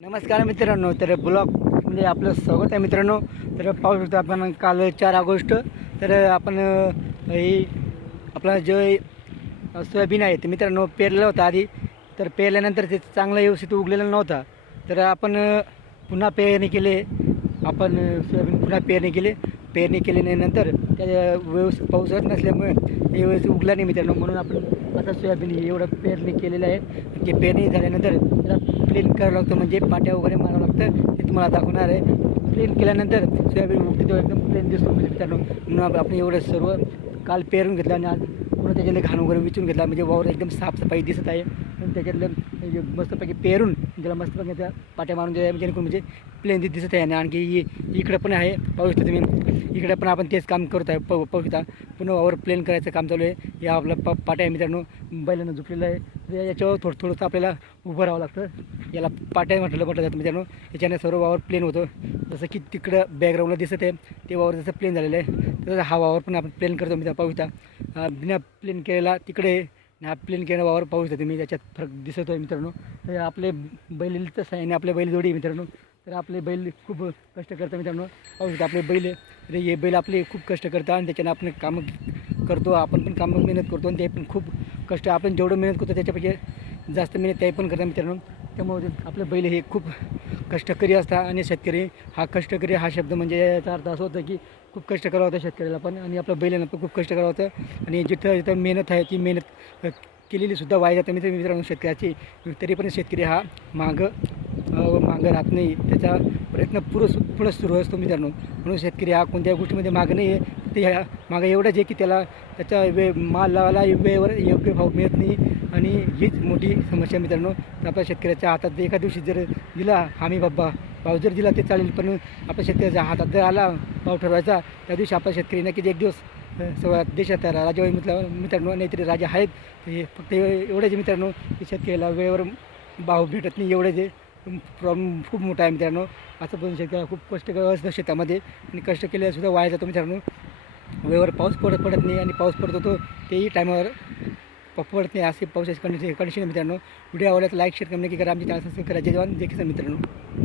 नमस्कार मित्रांनो तर ब्लॉगमध्ये म्हणजे आपलं स्वागत आहे मित्रांनो. तर पाहू शकतो आपण काल चार ऑगस्ट तर आपण हे आपलं जे सोयाबीन आहे ते मित्रांनो पेरलं होतं आधी. तर पेरल्यानंतर ते चांगलं व्यवस्थित उगलेलं नव्हता. तर आपण पुन्हा पेरणी केले. आपण सोयाबीन पुन्हा पेरणी केले. पेरणी केल्यानंतर त्या व्यवस्थित पाऊसच नसल्यामुळे हे व्यवस्थित उगला नाही मित्रांनो. म्हणून आपण आता सोयाबीन एवढं पेरणी केलेलं आहे. ते पेरणी झाल्यानंतर त्याला प्लेन करावं लागतं. म्हणजे पाट्या वगैरे मारावं लागतं. ते तुम्हाला दाखवणार आहे. प्लेन केल्यानंतर सोयाबीन उगते तेव्हा एकदम प्लेन दिसतो म्हणजे मित्रांनो. म्हणून आपण एवढं सर्व काल पेरून घेतलं आणि आज पूर्ण त्याच्यातले घाण वगैरे विचून घेतला. म्हणजे वावर एकदम साफसफाई दिसत आहे. आणि त्याच्यातलं मस्तपैकी पेरून त्याला मस्तपैकी त्या पाट्या मारून जेणेकरून म्हणजे प्लेन दिसत आहे. आणि आणखी इकडं पण आहे. पाहू शकता तुम्ही इकडे पण आपण तेच काम करत आहे. प पविता पुन्हा वावर प्लेन करायचं काम चालू आहे. या आपला प पाट्या आहे मित्रांनो. बैलांना झुपलेलं आहे. याच्यावर थोडं थोडंसं आपल्याला उभं राहावं लागतं. याला पाट्या म्हटलं म्हटलं जातं मित्रांनो. याच्याने सर्व वावर प्लेन होतं. जसं की तिकडं बॅकग्राऊंडला दिसत आहे ते वावर जसं प्लेन झालेलं आहे तसं हा वावर पण आपण प्लेन करतो मित्र पविता बिना प्लेन केलेला तिकडे ना आणि प्लेन केलेला वावर पाहू शकतो मी त्याच्यात फरक दिसत आहे मित्रांनो. तर आपले बैलीचं तसं आहे आणि बैल जोडी मित्रांनो. तर आपले बैल खूप कष्ट करतात मित्रांनो. पाहू शकता आपले बैल. रे हे बैल आपले खूप कष्ट करतात आणि त्याच्यानं आपण कामं करतो आपण पण कामं मेहनत करतो आणि ते पण खूप कष्ट. आपण जेवढं मेहनत करतो त्याच्यापेक्षा जास्त मेहनत ते पण करतात मित्रांनो. त्यामुळे आपले बैल हे खूप कष्टकरी असतात आणि शेतकरी हा कष्टकरी हा शब्द म्हणजे याचा अर्थ असं होतं की खूप कष्ट करावं होतं शेतकऱ्याला पण आणि आपलं बैलांना पण खूप कष्ट करावं होतं आणि जिथं जिथं मेहनत आहे ती मेहनत केलेलीसुद्धा केलेली सुद्धा वाया जाते मित्र मित्रांनो शेतकऱ्याची. तरी पण शेतकरी हा मागं मागं राहत नाही. त्याचा प्रयत्न पुरं पुढं सुरू असतो मित्रांनो. म्हणून शेतकरी हा कोणत्या गोष्टीमध्ये मागं नाही आहे. ते ह्या मागं एवढंच आहे की त्याला त्याच्या वे माल लावायला वेळेवर योग्य भाव मिळत नाही. आणि हीच मोठी समस्या मित्रांनो. तर आपल्या शेतकऱ्याच्या हातात एका दिवशी जर दिला हमी बाबा भाव जर दिला ते चालेल पण आपल्या शेतकऱ्याच्या हातात जर आला भाव ठरवायचा त्या दिवशी आपल्या शेतकरी नक्कीच एक दिवस सगळ्या देशात राजाबाई मित्र मित्रांनो नाहीतरी राजा आहेत. हे फक्त एवढेच मित्रांनो की शेतकऱ्याला वेळेवर भाव भेटत नाही एवढेच आहे. प्रॉब्लेम खूप मोठा आहे मित्रांनो. असं पण शेतकऱ्याला खूप कष्ट करावं असतं शेतामध्ये आणि कष्ट केल्यासुद्धा वाया जातो मित्रांनो. वेळेवर पाऊस पडत पडत नाही आणि पाऊस पडत होतो तेही टायमावर पडत नाही. असे पावसाची कंडिशन कंडिशन मित्रांनो. व्हिडिओ आवडला तर लाईक शेअर कमेंट नक्की करा. आमच्या चॅनल सबस्क्राईब करा. जय जवान. जय किसान मित्रांनो.